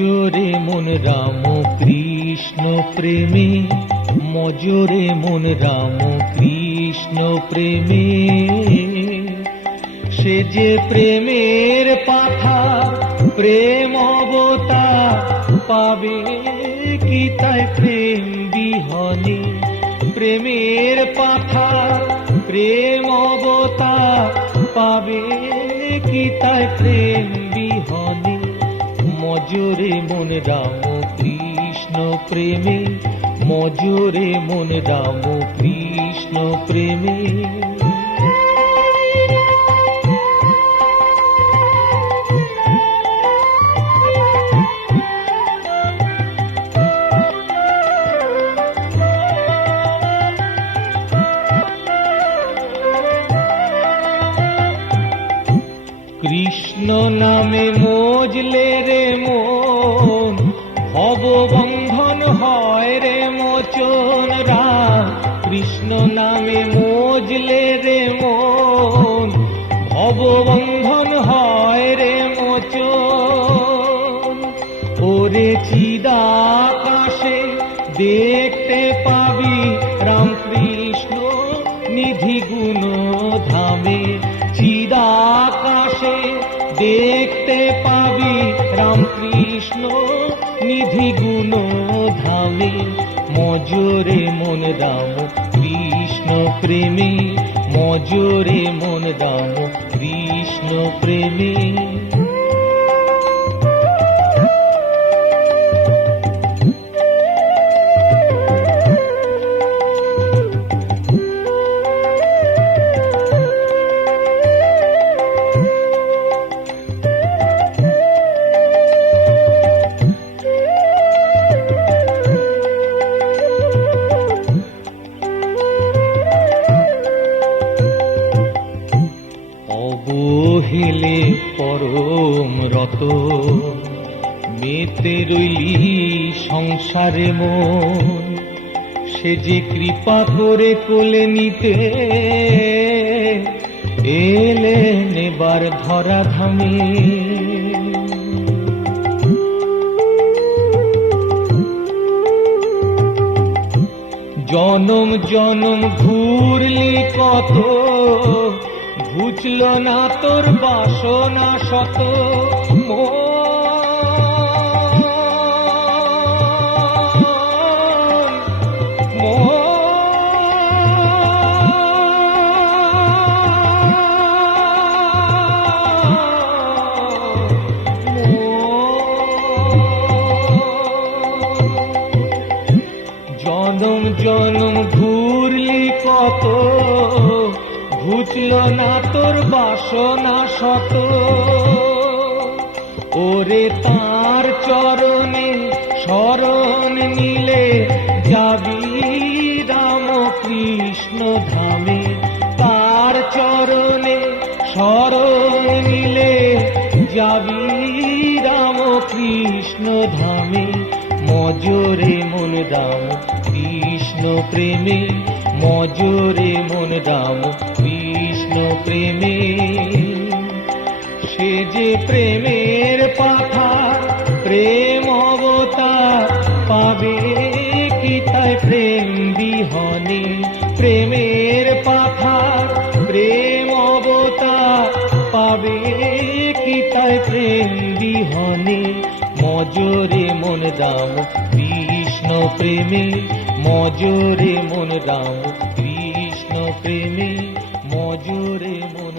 রাম কৃষ্ণ প্রেমে, মজরে মন রাম কৃষ্ণ প্রেমে। সে যে প্রেমের পাথা, প্রেম অবতার, পাবে কি তাই প্রেম বিহনে? প্রেমের পাথা, প্রেম অবতার, পাবে কি তাই প্রেম মজুরে মন রাম কৃষ্ণ প্রেমে মজুরে মন রাম কৃষ্ণ প্রেমে। কৃষ্ণ নামে মজলে রে মন ভববন্ধন হয় রে মোচন রাম কৃষ্ণ নামে মজলে রে মন ভববন্ধন হয় রে মোচন। ওরে চিদাকাশে দেখতে পাবি রামকৃষ্ণ নিধি গুণ ধামে দেখতে পাবি রামকৃষ্ণ নিধি গুণ ধামে মজুরে মন রাম কৃষ্ণ প্রেমে, মজুরে মন রাম কৃষ্ণ প্রেমে। অবহেলে পরম রত। মেতে রইলি সংসারে মন। সে যে কৃপা করে কোলে নিতে। এলে নেবার ধরা ধামে। জনম জনম ঘুরলি কত ঘুচল না তোর বাসনা শত। জনম জনম ঘুচল না তোর বাসনা শত। ওরে তার চরণে শরণ নিলে যাবি রাম কৃষ্ণ ধামে। তার চরণে শরণ নিলে যাবি রাম কৃষ্ণ ধামে। মজরে মন রাম কৃষ্ণ প্রেমে, মজরে মন কৃষ্ণ প্রেমে সে যে প্রেমের পাথা প্রেম অবতার পাবে কি তাই প্রেম বিহনে? প্রেমের পাথা প্রেম অবতার পাবে কি তাই প্রেম বিহনে? মজরে মন রাম কৃষ্ণ প্রেমে, মজরে মন রাম কৃষ্ণ প্রেমে। মজুরে মন